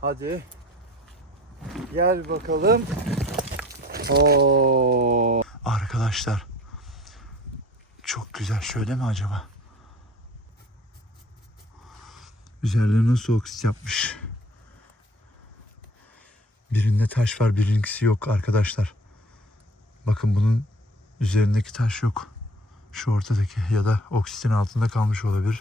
Hadi. Gel bakalım. Oo. Arkadaşlar. Çok güzel. Şöyle mi acaba? Üzerlerine nasıl oksit yapmış. Birinde taş var, birinkisi yok arkadaşlar. Bakın bunun üzerindeki taş yok. Şu ortadaki ya da oksitin altında kalmış olabilir.